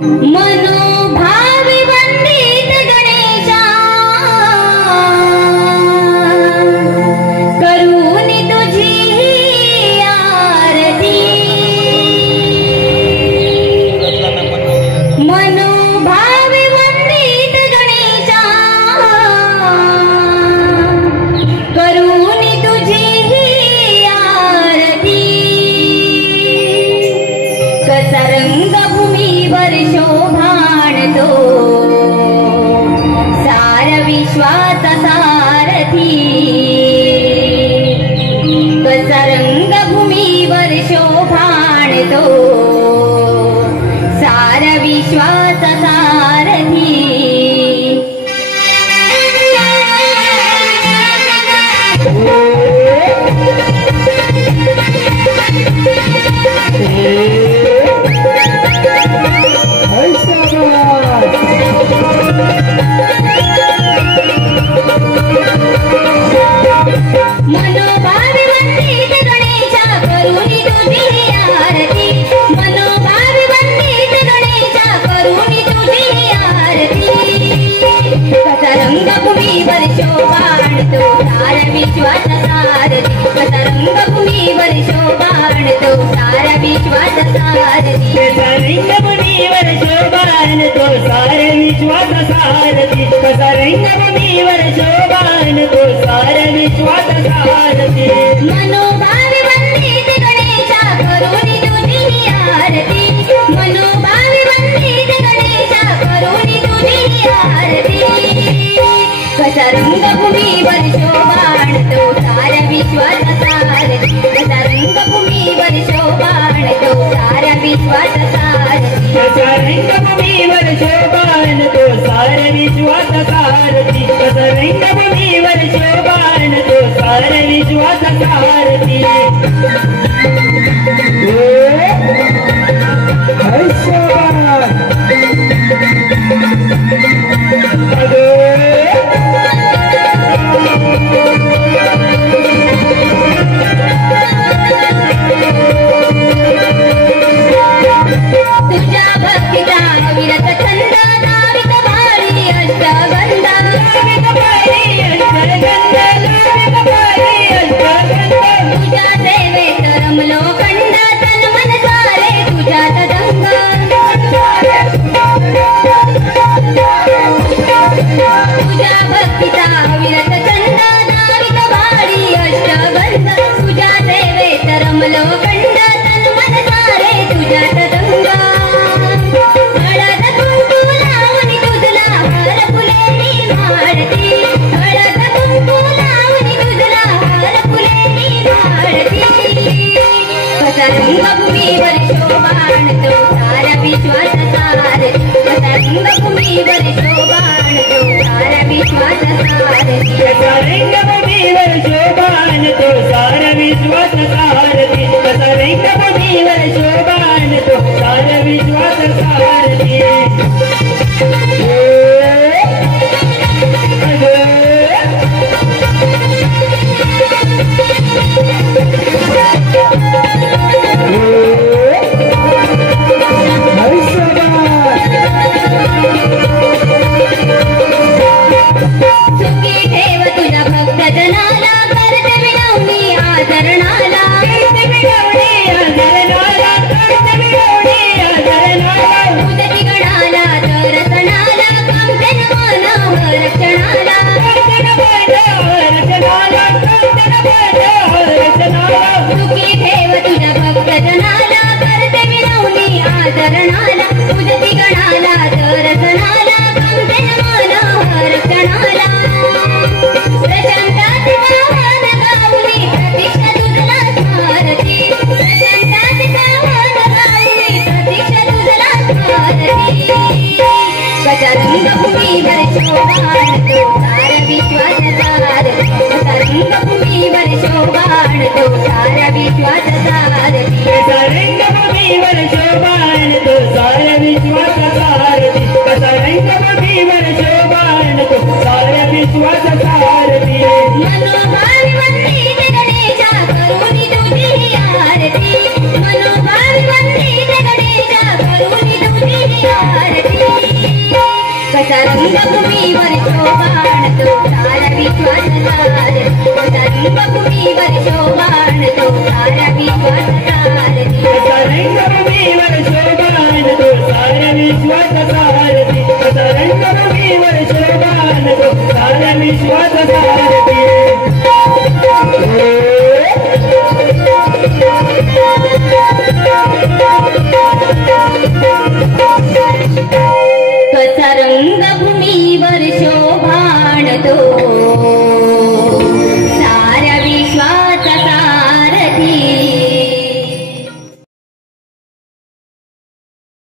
मनोभावी वंदित गणेशा करूनी तुझी आरती मनोभावी वंदित गणेशा करूनी तुझी आरती कसा रंगभूमीवर शोभाणतो सार विश्वाचा सारथी कसा रंगभूमीवर शोभाणतो सार विश्वाचा सारथी मनोभावी वंदित गणेशा करूनी तुझी आरती मनोभावी वंदित गणेशा करूनी तुझी आरती कसा रंगभूमीवर शोभाणतो सार विश्वाचा सारथी कसा रंगभूमीवर शोभाणतो सार विश्वाचा सारथी कसा रंगभूमीवर शोभाणतो सार विश्वाचा सारथी कसा रंगभूमीवर शोभाणतो सार विश्वाचा सारथी मनोभावी वंदित गणेशा करूनी तुझी आरती मनोभावी वंदित गणेशा करूनी तुझी आरती कसा रंगभूमीवर शोभाणतो सार विश्वाचा सारथी कसा रंगभूमीवर शोभाणतो सार विश्वाचा सारथी कसा रंगभूमीवर शोभाणतो सार विश्वाचा सारथी कसा रंगभूमीवर शोभाणतो सार विश्वाचा सारथी तुझ्या भक्तीचा विरत छंद नाविक भारी अष्टगंध नाविक भारी अष्टगंध नाविक भारी अष्टगंध तुझ्या सेवेत रमलो खंड तन मन सारे तुझ्यात दंग तुझ्या भक्तीचा विरत छंद नाविक भारी अष्टगंध तुझ्या सेवेत रमलो खंड तन मन सारे तुझ्यात दंग हळद कुंकू लावणी तुझला हर फुलेनी माळती हळद कुंकू लावणी तुझला हर फुलेनी माळती कसा रंगभूमीवर शोभाणतो सार विश्वाचा सारथी कसा रंगभूमीवर शोभाणतो सार विश्वाचा सारथी कसा रंगभूमीवर शोभाणतो सार विश्वाचा सारथी कसा रंगभूमीवर शोभाणतो सार विश्वाचा सारथी सुखी ठेव तुझ्या भक्तजनाला करते विनवणी आचरणाला रंगभूमीवर शोभान तो सारा विश्वास सारथी कसा रंगभूमीवर शोभान तो सारा विश्वास सारथी कसा रंगभूमीवर शोभान तो सारा विश्वास सारथी